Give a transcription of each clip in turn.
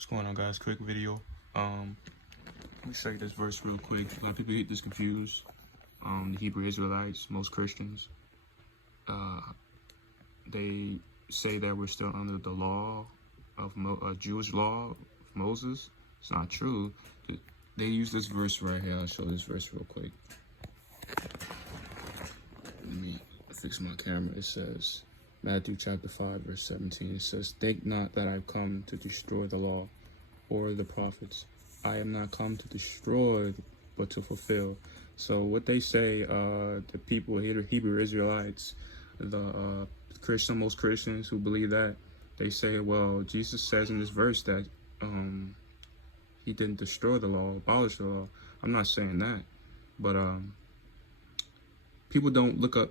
What's going on, guys? Quick video. Let me show you this verse real quick. A lot of people get this confused. The Hebrew Israelites, most Christians, they say that we're still under the law of Jewish law of Moses. It's not true. They use this verse right here. I'll show this verse real quick. Let me fix my camera. It says, Matthew chapter 5, verse 17. It says, "Think not that I've come to destroy the law or the prophets. I am not come to destroy, but to fulfill." So what they say, the people, Hebrew Israelites, the most Christians who believe that, they say, well, Jesus says in this verse that he didn't destroy the law, abolish the law. I'm not saying that, but people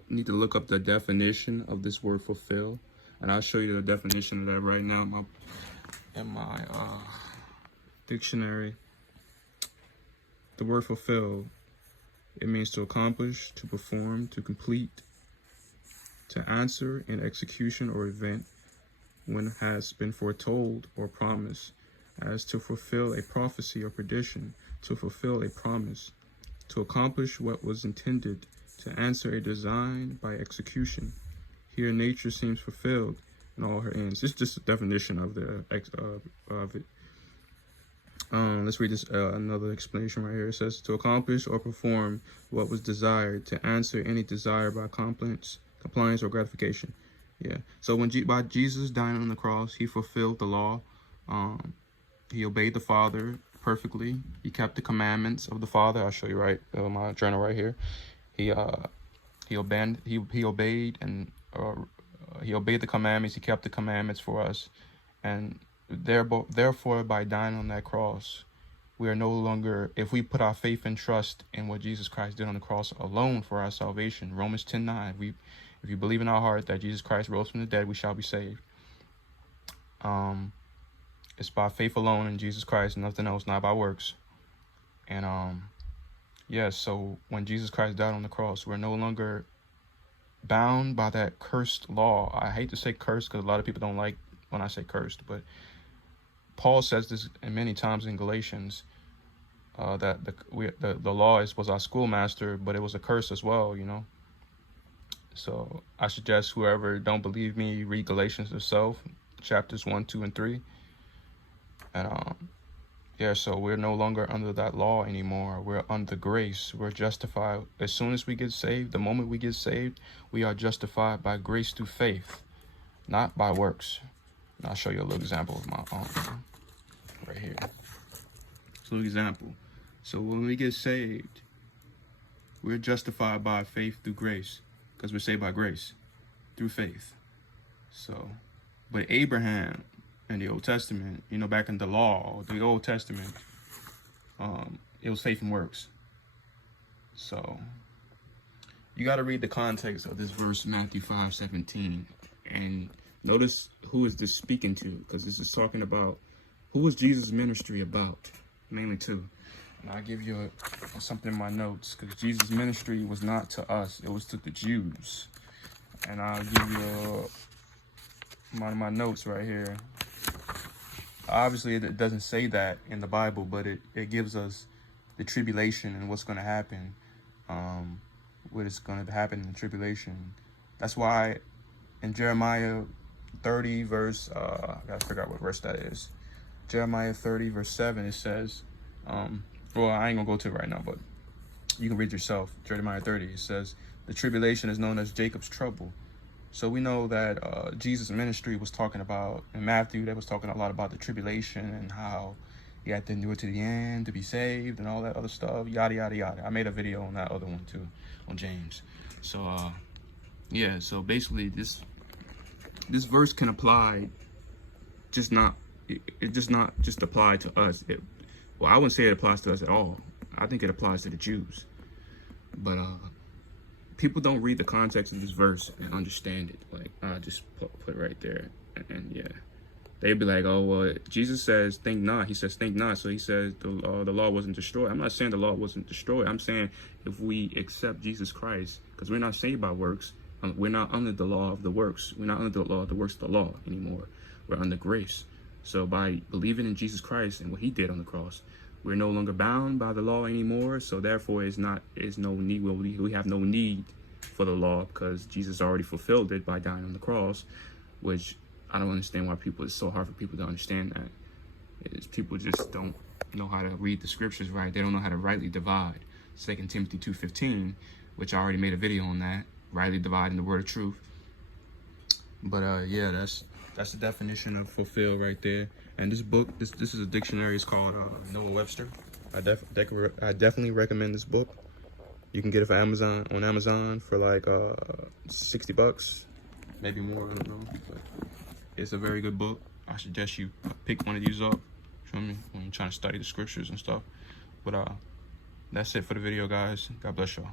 need to look up the definition of this word fulfill, and I'll show you the definition of that right now in my dictionary. The word fulfill, it means to accomplish, to perform, to complete, to answer in execution or event when it has been foretold or promised, as to fulfill a prophecy or prediction, to fulfill a promise, to accomplish what was intended, to answer a design by execution. Here nature seems fulfilled in all her ends. This is just a definition of it. Let's read this another explanation right here. It says, to accomplish or perform what was desired, to answer any desire by compliance or gratification. Yeah. So by Jesus dying on the cross, he fulfilled the law. He obeyed the Father perfectly. He kept the commandments of the Father. I'll show you my journal right here. He obeyed the commandments. He kept the commandments for us, and therefore, by dying on that cross, we are no longer, if we put our faith and trust in what Jesus Christ did on the cross alone for our salvation, Romans 10:9, if you believe in our heart that Jesus Christ rose from the dead, we shall be saved. It's by faith alone in Jesus Christ, nothing else, not by works. And so when Jesus Christ died on the cross, we're no longer bound by that cursed law. I hate to say cursed because a lot of people don't like when I say cursed, but Paul says this many times in Galatians, that the law was our schoolmaster, but it was a curse as well, you know. So I suggest whoever don't believe me, read Galatians itself, chapters 1, 2, and 3. And so we're no longer under that law anymore. We're under grace. We're justified. As soon as we get saved, the moment we get saved, we are justified by grace through faith, not by works. And I'll show you a little example of my own right here. So example. So when we get saved, we're justified by faith through grace, because we're saved by grace through faith. So, but Abraham in the Old Testament, back in the law, the Old Testament, it was faith and works. So you got to read the context of this verse, Matthew 5:17, and notice who is this speaking to, because this is talking about who was Jesus' ministry about, mainly to. And I'll give you something in my notes, because Jesus' ministry was not to us, it was to the Jews. And I'll give you my notes right here. Obviously, it doesn't say that in the Bible, but it gives us the tribulation and what's going to happen, what is going to happen in the tribulation. That's why in Jeremiah 30, verse, I gotta figure out what verse that is. Jeremiah 30, verse 7, it says, well, I ain't gonna go to it right now, but you can read yourself. Jeremiah 30, it says, the tribulation is known as Jacob's trouble. So we know that Jesus' ministry was talking about, in Matthew, they was talking a lot about the tribulation and how you had to endure to the end to be saved and all that other stuff, yada, yada, yada. I made a video on that other one too, on James. So, so basically this verse can apply, it just not apply to us. Well, I wouldn't say it applies to us at all. I think it applies to the Jews. But people don't read the context of this verse and understand it. Like, I just put it right there. And yeah, they'd be like, oh, well, Jesus says, think not. He says, think not. So he says the law wasn't destroyed. I'm not saying the law wasn't destroyed. I'm saying if we accept Jesus Christ, because we're not saved by works, we're not under the law of the works. We're not under the law of the works of the law anymore. We're under grace. So by believing in Jesus Christ and what he did on the cross, we're no longer bound by the law anymore. So therefore we have no need for the law, because Jesus already fulfilled it by dying on the cross, which I don't understand why it's so hard for people to understand that. People just don't know how to read the scriptures right. They don't know how to rightly divide. 2 Timothy 2:15, which I already made a video on that, rightly dividing the word of truth. But yeah, that's the definition of fulfill right there. And this book, this is a dictionary. It's called Noah Webster. I definitely recommend this book. You can get it for on Amazon for like $60, maybe more. I don't know. But it's a very good book. I suggest you pick one of these up. Feel me? When you're trying to study the scriptures and stuff. But that's it for the video, guys. God bless y'all.